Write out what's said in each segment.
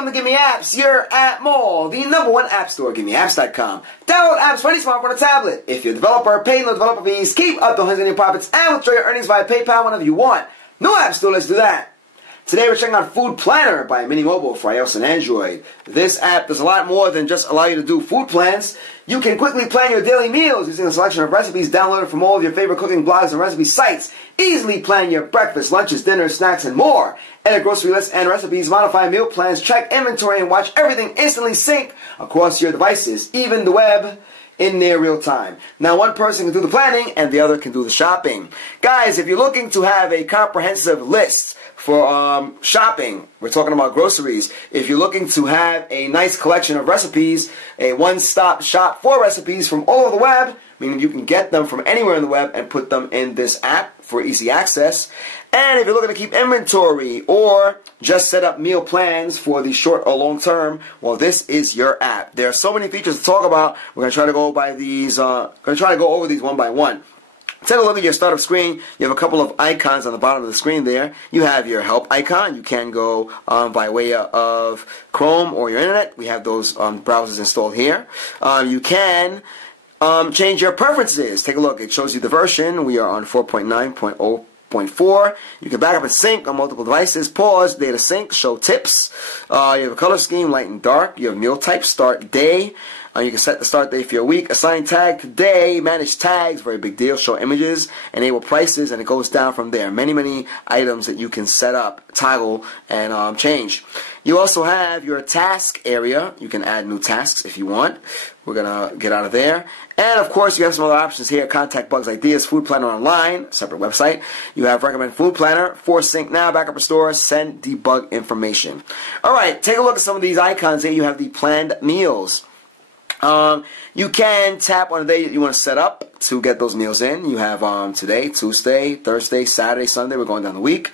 Welcome to Gimme Apps. You're at Mall, the #1 app store, GimmeApps.com. Download apps for any smartphone or tablet. If you're a developer, pay no developer fees, keep up to 100% of your profits, and withdraw your earnings via PayPal whenever you want. No app store, let's do that. Today we're checking out Food Planner by Mini Mobile for iOS and Android. This app does a lot more than just allow you to do food plans. You can quickly plan your daily meals using a selection of recipes downloaded from all of your favorite cooking blogs and recipe sites. Easily plan your breakfast, lunches, dinners, snacks, and more. Edit grocery lists and recipes, modify meal plans, check inventory, and watch everything instantly sync across your devices, even the web, in near real time. Now one person can do the planning and the other can do the shopping. Guys, if you're looking to have a comprehensive list for shopping, we're talking about groceries. If you're looking to have a nice collection of recipes, a one-stop shop for recipes from all over the web, meaning you can get them from anywhere on the web and put them in this app for easy access. And if you're looking to keep inventory or just set up meal plans for the short or long term, well, this is your app. There are so many features to talk about. We're going to try to go by these. Going to try to go over these one by one. Take a look at your startup screen. You have a couple of icons on the bottom of the screen there. You have your help icon. You can go by way of Chrome or your internet. We have those browsers installed here. You can change your preferences. Take a look. It shows you the version. We are on 4.9.0.4. You can back up and sync on multiple devices. Pause, data sync, show tips. You have a color scheme, light and dark. You have meal type, start day. You can set the start date for your week. Assign tag today. Manage tags. Very big deal. Show images. Enable prices. And it goes down from there. Many, many items that you can set up, toggle, and change. You also have your task area. You can add new tasks if you want. We're going to get out of there. And, of course, you have some other options here. Contact Bugs Ideas, Food Planner Online, separate website. You have Recommend Food Planner, Force Sync Now, Backup Restore, Send Debug Information. All right, take a look at some of these icons here. You have the planned meals. You can tap on the day that you want to set up to get those meals in. You have today, Tuesday, Thursday, Saturday, Sunday. We're going down the week.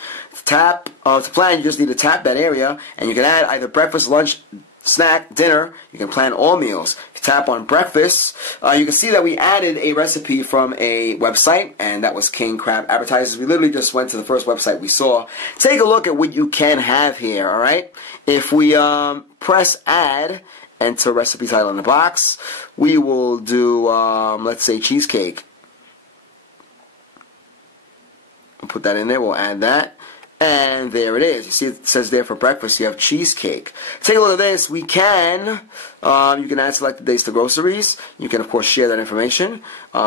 To plan, you just need to tap that area, and you can add either breakfast, lunch, snack, dinner. You can plan all meals. If you tap on breakfast, you can see that we added a recipe from a website, and that was King Crab Appetizers. We literally just went to the first website we saw. Take a look at what you can have here, all right? If we press add, enter recipe title in the box, we will do, let's say, cheesecake. We'll put that in there. We'll add that. And there it is. You see it says there for breakfast you have cheesecake. Take a look at this. We can, you can add selected days to groceries. You can, of course, share that information.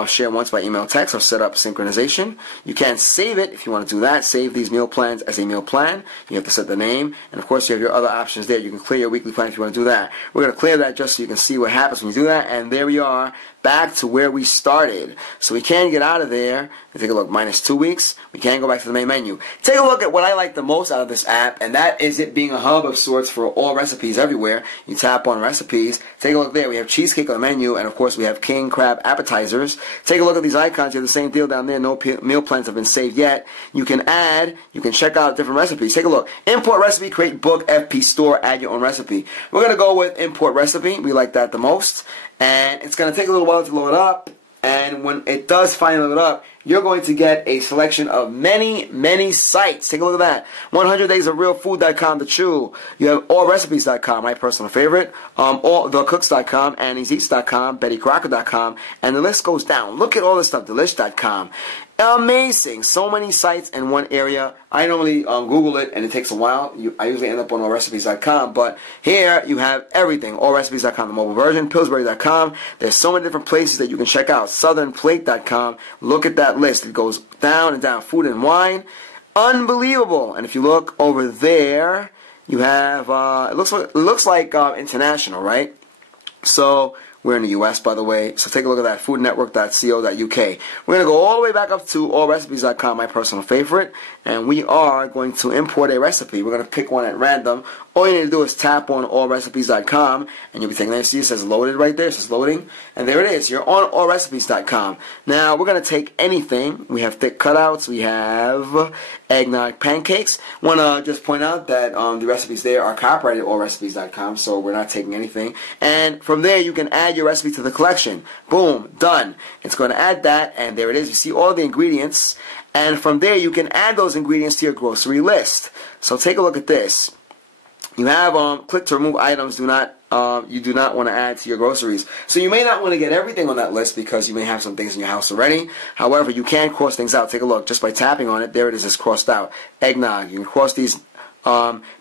Share once by email, text, or set up synchronization. You can save it if you want to do that. Save these meal plans as a meal plan. You have to set the name. And, of course, you have your other options there. You can clear your weekly plan if you want to do that. We're going to clear that just so you can see what happens when you do that. And there we are, back to where we started. So we can get out of there. Take a look, -2 weeks. We can go back to the main menu. Take a look at what I like the most out of this app, and that is it being a hub of sorts for all recipes everywhere. You tap on recipes. Take a look there. We have cheesecake on the menu, and of course we have King Crab Appetizers. Take a look at these icons. You have the same deal down there. No meal plans have been saved yet. You can add. You can check out different recipes. Take a look. Import recipe, create book, FP store, add your own recipe. We're going to go with import recipe. We like that the most. And it's going to take a little while to load up. And when it does finally load up, you're going to get a selection of many, many sites. Take a look at that. 100daysofrealfood.com to chew. You have allrecipes.com, my personal favorite. Allthecooks.com, Annie'sEats.com, BettyCrocker.com, and the list goes down. Look at all this stuff. Delish.com. Amazing. So many sites in one area. I normally Google it, and it takes a while. I usually end up on allrecipes.com, but here you have everything. Allrecipes.com, the mobile version. Pillsbury.com. There's so many different places that you can check out. Southernplate.com. Look at that list. It goes down and down. Food and wine. Unbelievable. And if you look over there, you have, it looks like international, right? So we're in the U.S., by the way, so take a look at that, foodnetwork.co.uk. We're going to go all the way back up to allrecipes.com, my personal favorite, and we are going to import a recipe. We're going to pick one at random. All you need to do is tap on allrecipes.com, and you'll be taking that. See, it says loaded right there. It says loading, and there it is. You're on allrecipes.com. Now, we're going to take anything. We have thick cutouts. We have eggnog pancakes. Want to just point out that the recipes there are copyrighted allrecipes.com, so we're not taking anything. And from there, you can add your recipe to the collection. Boom, done. It's going to add that, and there it is. You see all the ingredients, and from there, you can add those ingredients to your grocery list. So take a look at this. you have click to remove items. You do not want to add to your groceries. So you may not want to get everything on that list because you may have some things in your house already. However, you can cross things out. Take a look. Just by tapping on it, there it is. It's crossed out. Eggnog. You can cross these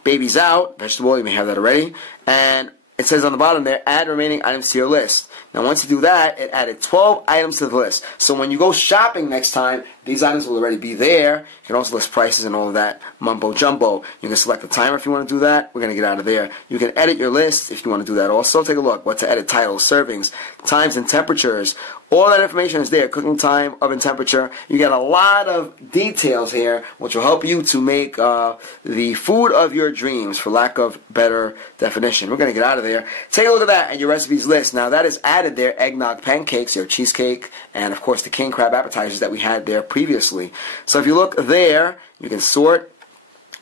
babies out. Vegetable, you may have that already. And it says on the bottom there, add remaining items to your list. Now once you do that, it added 12 items to the list. So when you go shopping next time, these items will already be there. You can also list prices and all of that mumbo jumbo. You can select the timer if you want to do that. We're going to get out of there. You can edit your list if you want to do that also. Take a look. What to edit: titles, servings, times and temperatures. All that information is there. Cooking time, oven temperature. You get a lot of details here, which will help you to make the food of your dreams, for lack of better definition. We're going to get out of there. Take a look at that and your recipes list. Now that is added there. Eggnog pancakes, your cheesecake, and of course the king crab appetizers that we had there previously. So if you look there, you can sort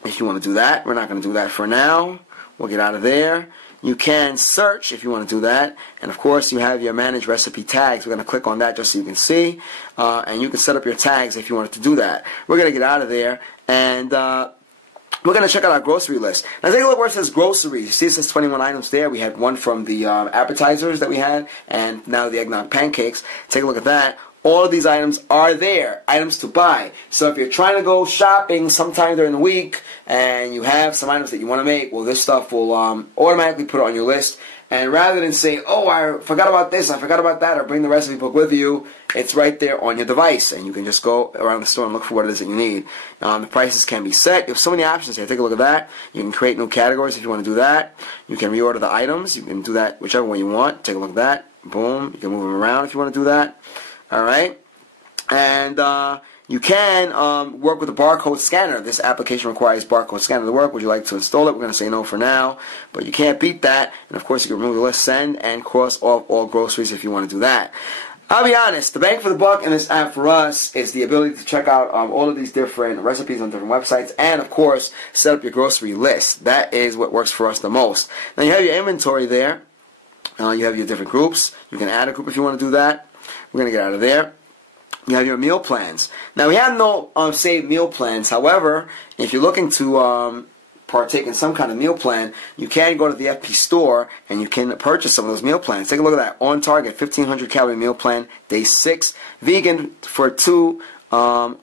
if you want to do that. We're not going to do that for now. We'll get out of there. You can search if you want to do that. And of course, you have your manage recipe tags. We're going to click on that just so you can see. And you can set up your tags if you wanted to do that. We're going to get out of there. And we're going to check out our grocery list. Now take a look where it says groceries. You see it says 21 items there. We had one from the appetizers that we had. And now the eggnog pancakes. Take a look at that. All of these items are there, items to buy. So if you're trying to go shopping sometime during the week and you have some items that you want to make, well, this stuff will automatically put it on your list. And rather than say, oh, I forgot about this, I forgot about that, or bring the recipe book with you, it's right there on your device. And you can just go around the store and look for what it is that you need. The prices can be set. You have so many options here. Take a look at that. You can create new categories if you want to do that. You can reorder the items. You can do that whichever one you want. Take a look at that. Boom. You can move them around if you want to do that. Alright, and you can work with a barcode scanner. This application requires barcode scanner to work. Would you like to install it? We're going to say no for now, but you can't beat that. And of course, you can remove the list, send, and cross off all groceries if you want to do that. I'll be honest, the bang for the buck in this app for us is the ability to check out all of these different recipes on different websites and, of course, set up your grocery list. That is what works for us the most. Now, you have your inventory there. You have your different groups. You can add a group if you want to do that. We're going to get out of there. You have your meal plans. Now, we have no saved meal plans. However, if you're looking to partake in some kind of meal plan, you can go to the FP store and you can purchase some of those meal plans. Take a look at that. On Target, 1,500 calorie meal plan, day 6. Vegan for 2.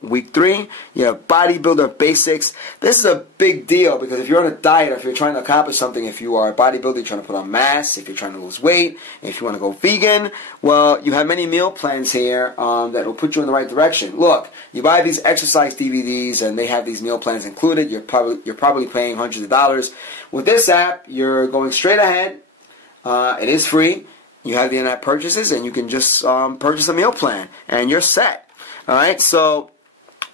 Week 3, you have bodybuilder basics. This is a big deal because if you're on a diet, or if you're trying to accomplish something, if you are a bodybuilder, you're trying to put on mass, if you're trying to lose weight, if you want to go vegan, well, you have many meal plans here that will put you in the right direction. Look, you buy these exercise DVDs and they have these meal plans included. You're probably paying hundreds of dollars. With this app, you're going straight ahead. It is free. You have the in-app purchases and you can just purchase a meal plan and you're set. Alright, so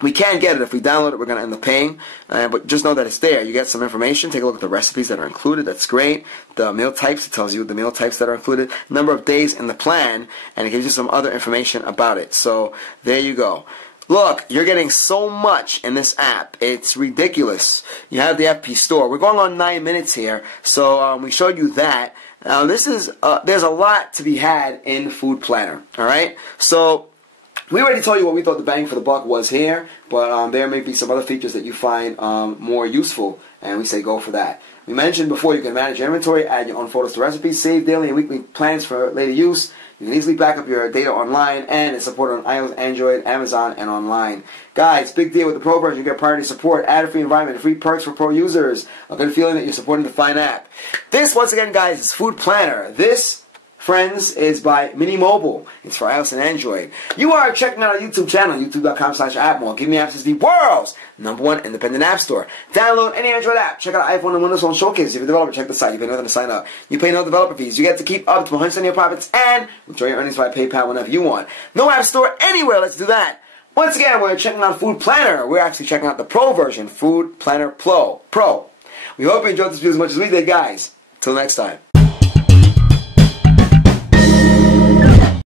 we can get it. If we download it, we're going to end up paying. But just know that it's there. You get some information. Take a look at the recipes that are included. That's great. The meal types, it tells you the meal types that are included. Number of days in the plan. And it gives you some other information about it. So, there you go. Look, you're getting so much in this app. It's ridiculous. You have the FP store. We're going on 9 minutes here. So, we showed you that. Now, this is, there's a lot to be had in Food Planner. Alright? So, we already told you what we thought the bang for the buck was here, but there may be some other features that you find more useful, and we say go for that. We mentioned before you can manage your inventory, add your own photos to recipes, save daily and weekly plans for later use. You can easily back up your data online, and it's supported on iOS, Android, Amazon, and online. Guys, big deal with the Pro version. You get priority support, ad-free environment, and free perks for Pro users. A good feeling that you're supporting the fine app. This, once again, guys, is Food Planner. This, friends, is by Mini Mobile. It's for iOS and Android. You are checking out our YouTube channel, youtube.com/appmall. Give Me Apps is the world's #1 independent app store. Download any Android app. Check out iPhone and Windows Phone Showcase. If you're a developer, check the site. You pay nothing to sign up. You pay no developer fees. You get to keep up to 100% of your profits and withdraw your earnings via PayPal whenever you want. No app store anywhere. Let's do that. Once again, we're checking out Food Planner. We're actually checking out the Pro version, Food Planner Pro. We hope you enjoyed this video as much as we did, guys. Till next time.